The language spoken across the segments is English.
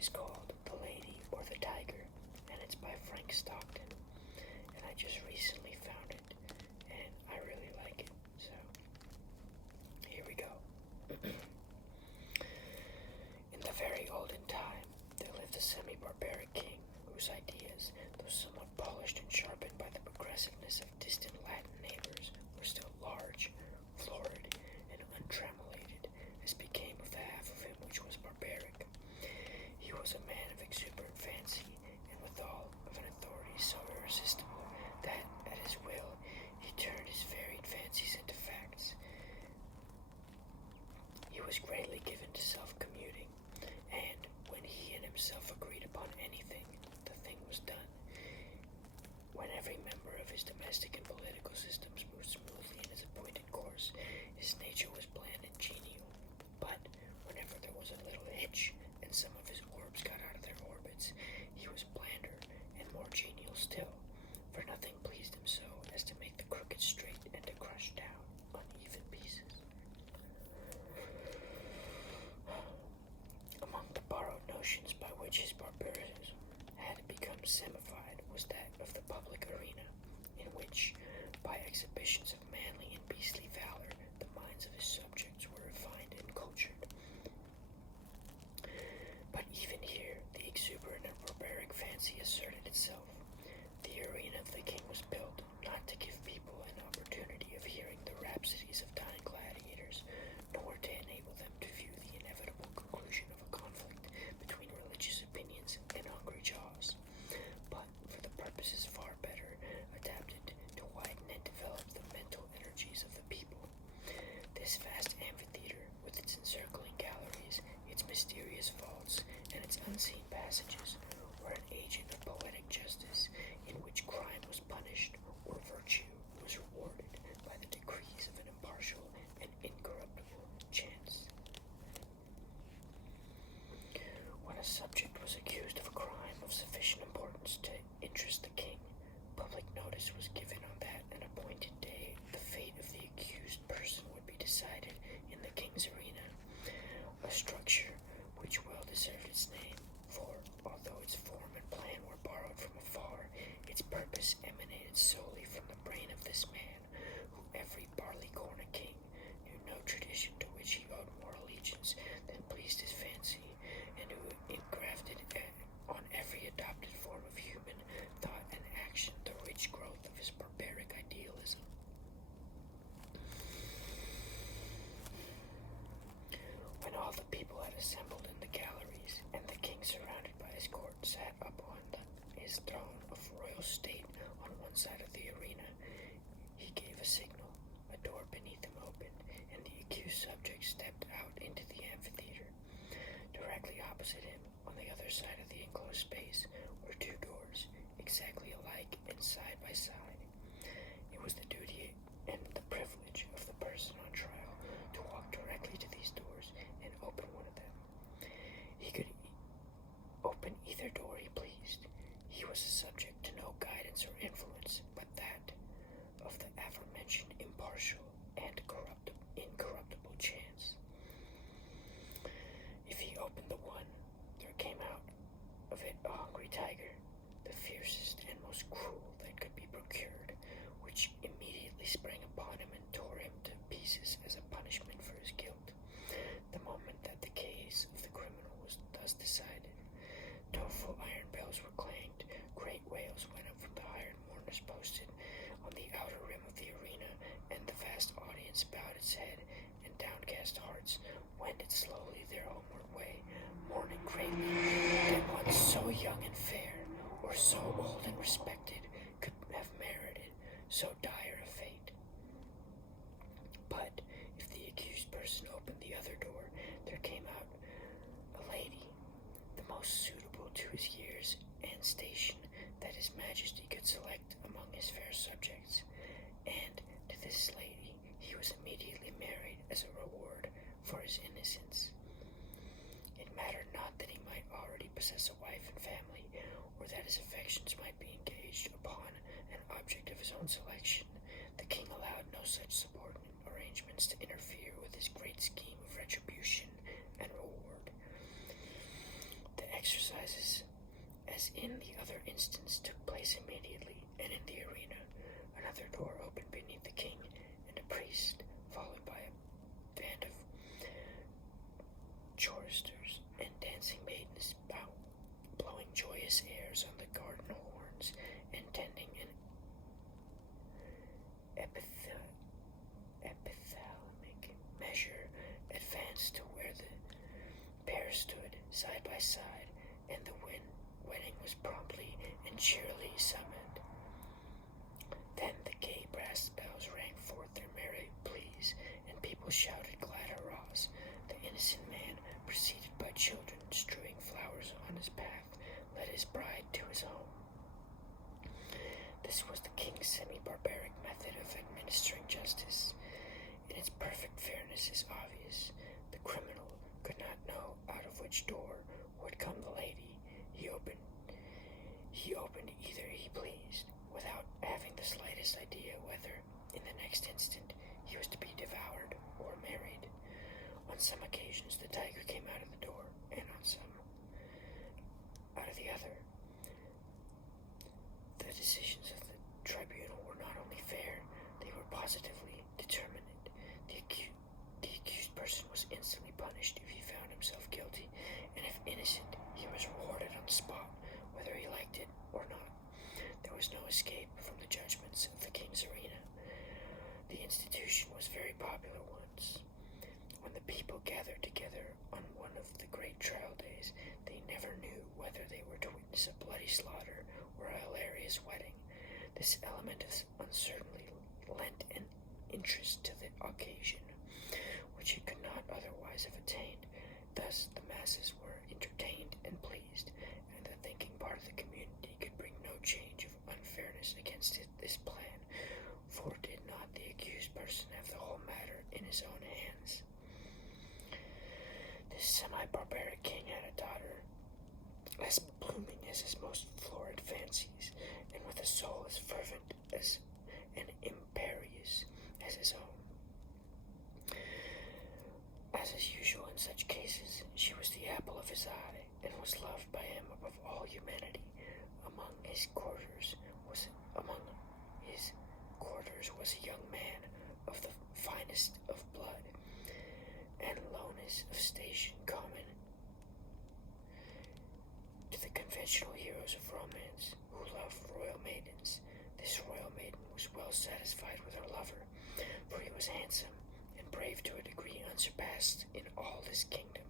is called The Lady or the Tiger, and it's by Frank Stockton. And I just recently found it, and I really like it. So, here we go. In the very olden time, there lived a semi-barbaric king whose ideas, though somewhat polished and sharpened by the progressiveness of distant Latin neighbors, were still large, florid, and untrammelated, as became of the half of him which was barbaric. He was a man of exuberant fancy, and withal of an authority so irresistible that, at his will, he turned his varied fancies into facts. He was greatly given to self-commuting, and when he and himself agreed upon anything, the thing was done. When every member of his domestic and political systems moved smoothly in its appointed course, his nature was bland and genial. But whenever there was a little hitch, and some of his orbs got out of their orbits, he was blander and more genial still, for nothing pleased him so as to make the crooked straight and to crush down uneven pieces. Among the borrowed notions by which his barbarism had become semified was that of the public arena, in which, by exhibitions of manly and beastly valor, the minds of his subjects were refined and cultured. But even here, the exuberant and barbaric fancy asserted itself. The arena of the king was built not to give people an opportunity of hearing the rhapsodies of dying gladiators, nor to enable them to view the inevitable conclusion of a conflict between religious opinions and hungry jaws, but for the purposes far better adapted to widen and develop the mental energies of the people. This vast amphitheater, with its encircling galleries, its mysterious vaults, and its unseen passages, were an agent of poetic justice, in which crime was punished, or virtue was rewarded by the decrees of an impartial and incorruptible chance. When a subject was accused of a crime of sufficient importance to interest the king, public notice was given on that an appointed day the fate of the accused person would be decided in the king's arena, a structure which well deserved its name, for, although its form and plan were borrowed from afar, its purpose emanated solely from the brain of this man, who every barley-corn king knew no tradition to which he owed more allegiance than pleased his fancy, and who engrafted on every adopted form of human thought and action the rich growth of his barbaric idealism. When all the people had assembled in the galleries, and the king, surrounded by his court, sat upon his throne of royal state on one side of the arena, he gave a signal, a door beneath him opened, and the accused subject stepped out into the amphitheater. Directly opposite him, on the other side of the enclosed space, were two doors, exactly alike and side by side. It was the duty and the privilege of the person on trial to walk directly to these doors and open one of them. He could open either door he pleased. He was subject to no guidance or influence but that of the aforementioned impartial and incorruptible chance. If he opened the one, there came out of it a hungry tiger, the fiercest and most cruel that could be procured, which immediately sprang upon him and tore him to pieces as a punishment for his guilt. The moment that the case of the criminal was thus decided, doleful iron bells were clanged, great wails went up from the hired mourners posted on the outer rim of the arena, and the vast audience bowed its head, and downcast hearts wended slowly their homeward way, mourning greatly that one so young and fair, or so old and respected, could have merited so dire a fate. But if the accused person opened the other door, there came out a lady, the most suitable to his years and station that his majesty could select among his fair subjects, and to this lady he was immediately married as a reward for his innocence. It mattered not that he might already possess a wife and family, or that his affections might be engaged upon an object of his own selection. The king allowed no such subordinate arrangements to interfere with his great scheme of retribution and reward. The exercises, as in the other instance, took place immediately, and in the arena another door opened beneath the king and a priest, followed by a band of choristers and dancing maidens, blowing joyous airs on the garden horns and tending an epithalamic measure, advanced to where the pair stood side by side, and the wedding was promptly and cheerily summoned. Then the gay brass bells rang forth their merry pleas, and people shouted glad hurrahs. The innocent man, preceded by children strewing flowers on his path, led his bride to his home. This was the king's semi-barbaric method of administering justice. In its perfect fairness is obvious. The criminal could not know out of which door would come the lady. He opened either he pleased, without having the slightest idea whether, in the next instant, he was to be devoured or married. On some occasions the tiger came out of the door, and on some out of the other. The decisions of the tribunal were not only fair, they were positively determinate. The accused person was instantly punished if he found himself guilty, and if innocent, he was rewarded on the spot, whether he liked it or not. There was no escape from the judgments of the king's arena. The institution was very popular once. When the people gathered together on one of the great trial days, they never knew whether they were to witness a bloody slaughter or a hilarious wedding. This element of uncertainty lent an interest to the occasion, which it could not otherwise have attained. Thus the masses were entertained and pleased, and the thinking part of the community could bring no change of unfairness against this plan, for did not the accused person have the whole matter in his own hands? This semi-barbaric king had a daughter, as blooming as his most florid fancies, and with a soul as fervent as and imperious as his own. As is usual in such cases, she was the apple of his eye, and was loved by him above all humanity. Among his quarters was a young man of the finest of blood, and lowness of station common to the conventional heroes of romance, who love royal maidens. This royal maiden was well satisfied with her lover, for he was handsome and brave to a degree unsurpassed in all this kingdom,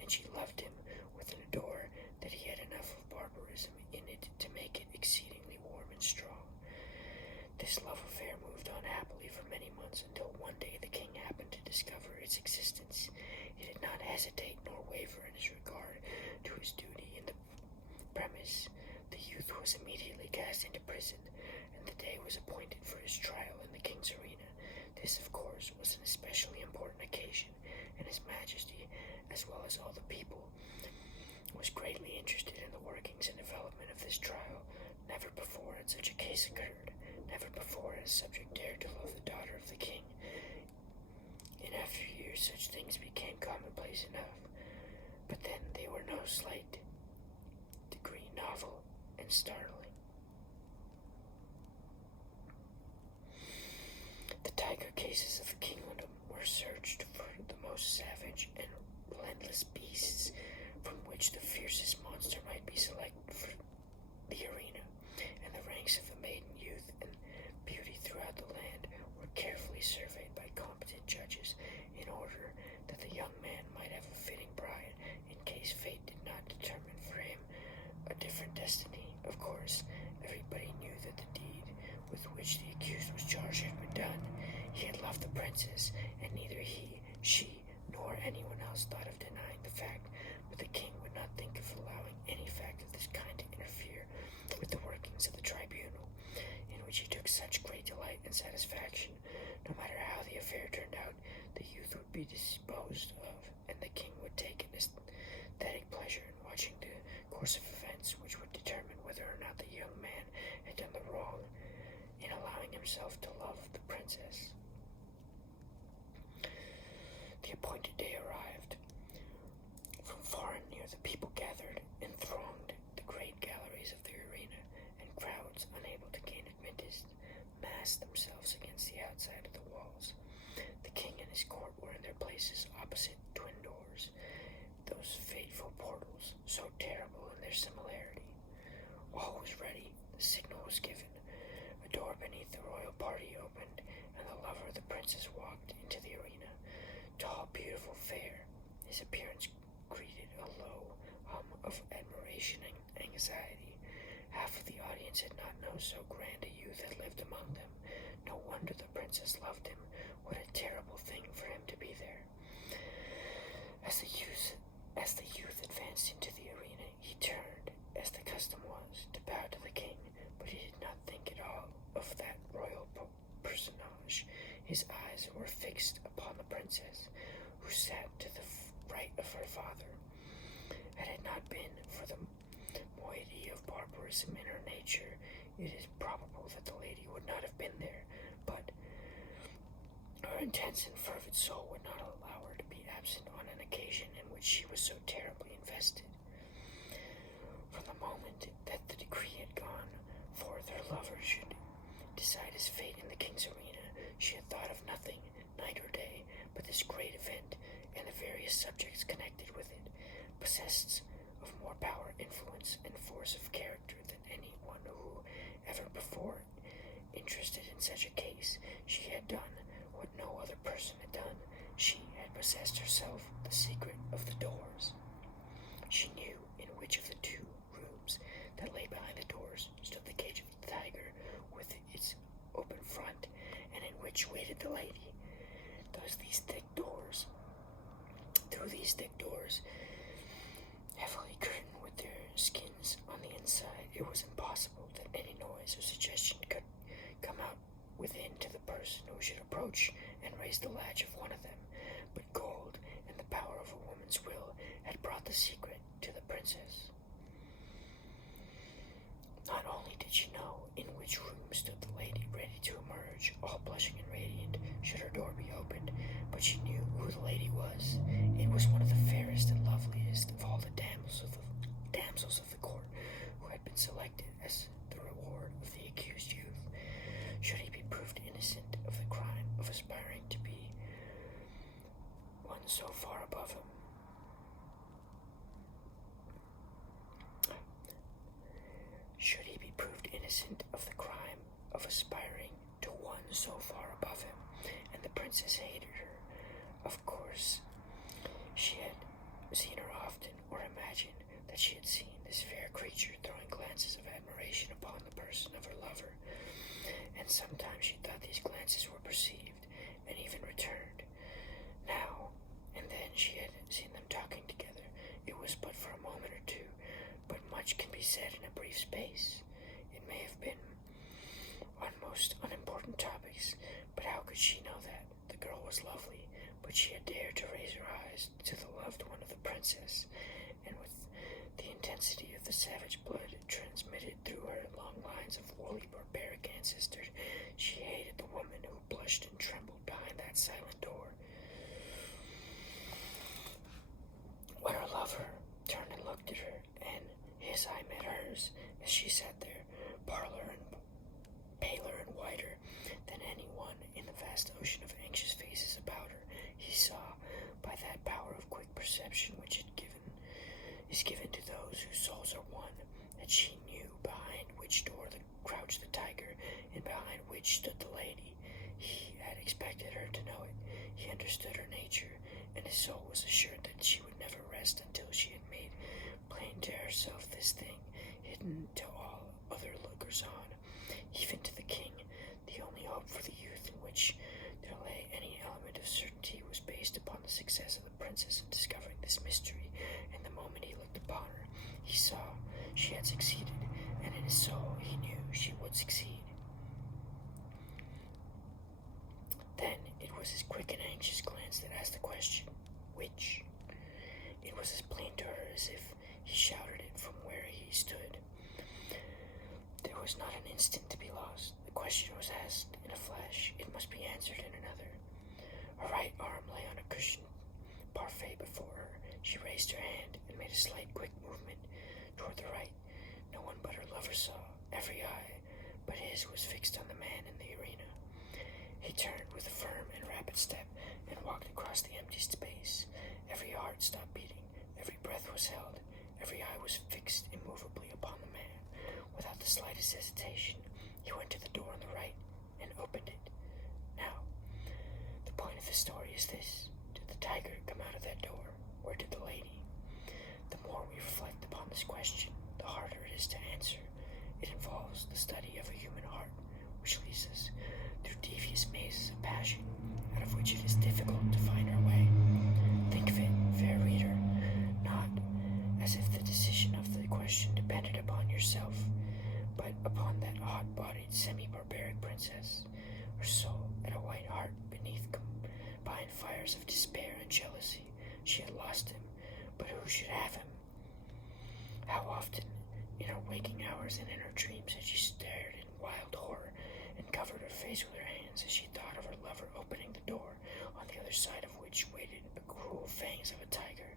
and she loved him with an ardor that he had enough of barbarism in it to make it exceedingly warm and strong. This love affair moved on happily for many months, until one day the king happened to discover its existence. He did not hesitate nor waver in his regard to his duty in the premise. The youth was immediately cast into prison, and the day was appointed for his trial in the king's arena. This, of course, was an especially important occasion, and His Majesty, as well as all the people, was greatly interested in the workings and development of this trial. Never before had such a case occurred. Never before had a subject dared to love the daughter of the king. In after years such things became commonplace enough, but then they were no slight degree novel and startling. The tiger cases of the kingdom were searched for the most savage and relentless beasts, from which the fiercest monster might be selected for the arena, and the ranks of the maiden youth and beauty throughout the land were carefully surveyed by competent judges, in order that the young man might have a fitting bride in case fate did not determine for him a different destiny. Of course, everybody knew that the deed with which the accused was charged had been done. He had loved the princess, and neither he, she, nor anyone else thought of denying the fact, but the king would not think of allowing any fact of this kind to interfere with the workings of the tribunal, in which he took such great delight and satisfaction. No matter how the affair turned out, the youth would be disposed of, and the king would take an aesthetic pleasure in watching the course of events, which would determine whether or not the young man had done the wrong in allowing himself to love the princess. The appointed day arrived. From far and near the people gathered, and massed themselves against the outside of the walls. The king and his court were in their places opposite twin doors, those fateful portals, so terrible in their similarity. All was ready. The signal was given. A door beneath the royal party opened, and the lover of the princess walked into the arena. Tall, beautiful, fair, his appearance greeted a low hum of admiration and anxiety. Half of the audience had not known so grand a youth had lived among them. No wonder the princess loved him. What a terrible thing for him to be there. As the youth advanced into the arena, he turned, as the custom was, to bow to the king, but he did not think at all of that royal personage. His eyes were fixed upon the princess, who sat to the right of her father. Had it not been for the moiety of barbarism in her nature, it is probable that the lady would not have been there, but her intense and fervid soul would not allow her to be absent on an occasion in which she was so terribly invested. From the moment that the decree had gone forth her lover should decide his fate in the king's arena, she had thought of nothing, night or day, but this great event and the various subjects connected with it, possessed of more power, influence, and force of character than anyone who ever before interested in such a case. She had done what no other person had done. She had possessed herself the secret of the doors. She knew in which of the two rooms that lay behind the doors stood the cage of the tiger with its open front, and in which waited the lady. Through these thick doors, heavily curtained with their skins on the inside, it was impossible that any noise or suggestion could come out within to the person who should approach and raise the latch of one of them. But gold and the power of a woman's will had brought the secret to the princess. Not only did she know in which room stood the lady ready to emerge, all blushing and radiant, should her door be opened, but she knew who the lady was. It was one of the fairest and loveliest of all the damsels of the court, who had been selected as the reward of the accused youth, should he be proved innocent of the crime of aspiring to be one so far above him. Should he be proved innocent of the crime of aspiring to one so far above him, and the princess hated her. Of course, she had seen her often, or imagined that she had seen this fair creature throwing glances of admiration upon the person of her lover, and sometimes she thought these glances were perceived, and even returned. Now and then she had seen them talking together. It was but for a moment or two, but much can be said in a brief space. It may have been on most unimportant topics, but how could she know that? The girl was lovely, but she had dared to raise her eyes to the loved one of the princess, and with the intensity of the savage blood transmitted through her long lines of woolly barbaric ancestors, she hated the woman who blushed and trembled behind that silent door. When her lover turned and looked at her, and his eye met hers as she sat there, paler and whiter than anyone in the vast ocean of anxious faces about her, he saw, by that power of quick perception which is given to those whose souls are one, that she knew behind which door crouched the tiger, and behind which stood the lady. He had expected her to know it. He understood her nature, and his soul was assured that she would never rest until she had made plain to herself this thing, hidden to all other lookers on, even to the king. The only hope for the youth in which there lay any element of certainty was based upon the success of the princess in discovering this mystery, and the moment he looked upon her, he saw she had succeeded, and in his soul he knew she would succeed. Then it was his quick and anxious glance that asked the question, which? It was as plain to her as if he shouted it from where he stood. There was not an instant to be lost. The question was asked in a flash. It must be answered in another. Her right arm lay on a cushioned parfait before her. She raised her hand and made a slight, quick movement toward the right. No one but her lover saw. Every eye but his was fixed on the man in the arena. He turned with a firm and rapid step and walked across the empty space. Every heart stopped beating, every breath was held, every eye was fixed immovably upon the man. Without the slightest hesitation, he went to the door on the right and opened it. Now, the point of the story is this. Did the tiger come out of that door, or did the lady? The more we reflect upon this question, the harder it is to answer. It involves the study of a human heart, which leads us through devious mazes of passion, out of which it is difficult to find our way. Think of it, fair reader, not as if the decision of the question depended upon yourself, but upon that hot-bodied, semi-barbaric princess. Her soul had a white heart beneath combined fires of despair and jealousy. She had lost him, but who should have him? How often, in her waking hours and in her dreams, had she stared in wild horror and covered her face with her hands as she thought of her lover opening the door, on the other side of which waited the cruel fangs of a tiger.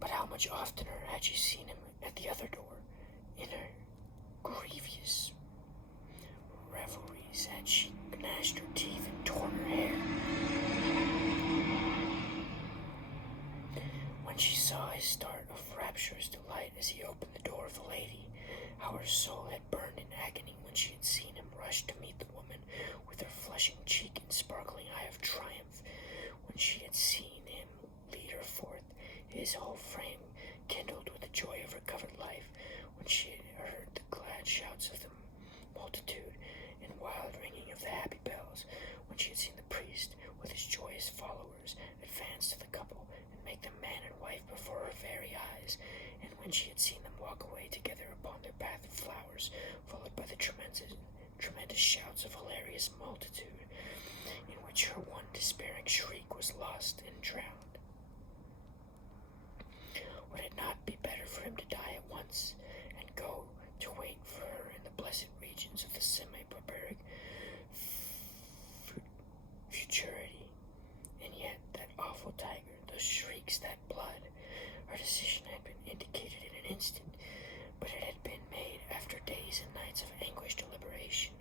But how much oftener had she seen him at the other door, in her grievous revelries had she gnashed her teeth and torn her hair. When she saw his start of rapturous delight as he opened the door of the lady, how her soul had burned in agony when she had seen him rush to meet the woman with her flushing cheek and sparkling eye of triumph, when she had seen him lead her forth, his whole frame kindled with the joy of recovered life, when she had heard the glad shouts of the multitude and wild ringing of the happy bells, when she had seen the priest with his joyous followers advance to the couple and make them man and wife before her very eyes, and when she had seen them walk away together upon their path of flowers, followed by the tremendous shouts of hilarious multitude, in which her one despairing shriek was lost and drowned. Would it not be better for him to die at once, and go to wait for her in the blessed regions of the semi-barbaric futurity? And yet, that awful tiger, those shrieks, that blood, her decision had been indicated in an instant, but it had been made after days and nights of anguished deliberation.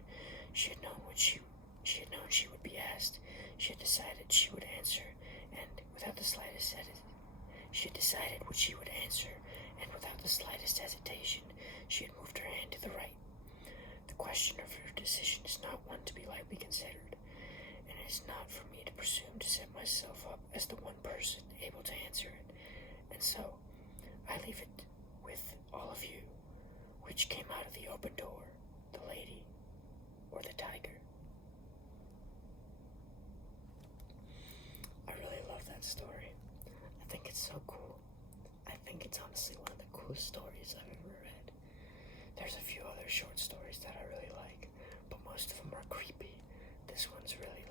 She had known she would be asked. She had decided she would answer, and without the slightest she had decided what she would answer, and without the slightest hesitation, she had moved her hand to the right. The question of her decision is not one to be lightly considered, and it is not for me to presume to set myself up as the one person able to answer it. And so, I leave it with all of you. Which came out of the open door, the lady or the tiger? I really love that story. I think it's so cool. I think it's honestly one of the coolest stories I've ever read. There's a few other short stories that I really like, but most of them are creepy. This one's really